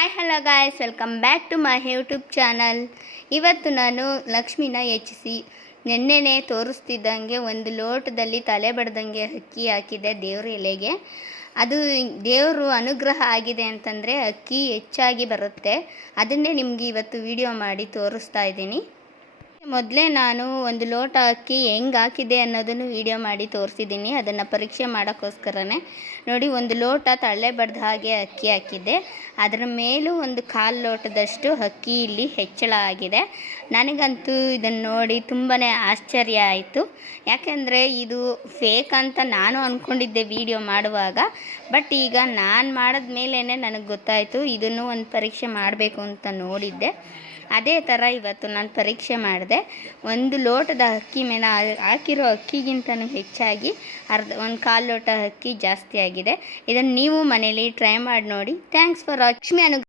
Hi hello guys, welcome back to my YouTube channel. ಇವತ್ತು ನಾನು ಲಕ್ಷ್ಮಿನ ಹೆಚ್ಚಿಸಿ ನೆನ್ನೆನೆ ತೋರಿಸ್ತಿದ್ದಂಗೆ ಒಂದು ಲೋಟದಲ್ಲಿ ತಲೆ ಬಡ್ದಂಗೆ ಅಕ್ಕಿ ಹಾಕಿದೆ ದೇವ್ರ ಎಲೆಗೆ. ಅದು ದೇವರು ಅನುಗ್ರಹ ಆಗಿದೆ ಅಂತಂದರೆ ಅಕ್ಕಿ ಹೆಚ್ಚಾಗಿ ಬರುತ್ತೆ. ಅದನ್ನೇ ನಿಮಗೆ ಇವತ್ತು ವಿಡಿಯೋ ಮಾಡಿ ತೋರಿಸ್ತಾ ಇದ್ದೀನಿ. ಮೊದಲೇ ನಾನು ಒಂದು ಲೋಟ ಅಕ್ಕಿ ಹೆಂಗೆ ಹಾಕಿದೆ ಅನ್ನೋದನ್ನು ವಿಡಿಯೋ ಮಾಡಿ ತೋರಿಸಿದ್ದೀನಿ. ಅದನ್ನು ಪರೀಕ್ಷೆ ಮಾಡೋಕ್ಕೋಸ್ಕರನೇ ನೋಡಿ, ಒಂದು ಲೋಟ ತಳ್ಳೆ ಬಡ್ದ ಹಾಗೆ ಅಕ್ಕಿ ಹಾಕಿದ್ದೆ. ಅದರ ಮೇಲೂ ಒಂದು ಕಾಲು ಲೋಟದಷ್ಟು ಅಕ್ಕಿ ಇಲ್ಲಿ ಹೆಚ್ಚಳ ಆಗಿದೆ. ನನಗಂತೂ ಇದನ್ನು ನೋಡಿ ತುಂಬಾ ಆಶ್ಚರ್ಯ ಆಯಿತು. ಯಾಕೆಂದರೆ ಇದು ಫೇಕ್ ಅಂತ ನಾನು ಅಂದ್ಕೊಂಡಿದ್ದೆ ವಿಡಿಯೋ ಮಾಡುವಾಗ. ಬಟ್ ಈಗ ನಾನು ಮಾಡಿದ ಮೇಲೇ ನನಗೆ ಗೊತ್ತಾಯಿತು, ಇದನ್ನು ಒಂದು ಪರೀಕ್ಷೆ ಮಾಡಬೇಕು ಅಂತ ನೋಡಿದ್ದೆ. ಅದೇ ಥರ ಇವತ್ತು ನಾನು ಪರೀಕ್ಷೆ ಮಾಡಿದೆ. ಒಂದು ಲೋಟದ ಅಕ್ಕಿ ಮೇಲೆ ಹಾಕಿರೋ ಅಕ್ಕಿಗಿಂತನೂ ಹೆಚ್ಚಾಗಿ ಒಂದು ಕಾಲು ಲೋಟ ಅಕ್ಕಿ ಜಾಸ್ತಿ ಆಗಿದೆ. ಇದನ್ನು ನೀವು ಮನೇಲಿ ಟ್ರೈ ಮಾಡಿ ನೋಡಿ. Thanks for Lakshmi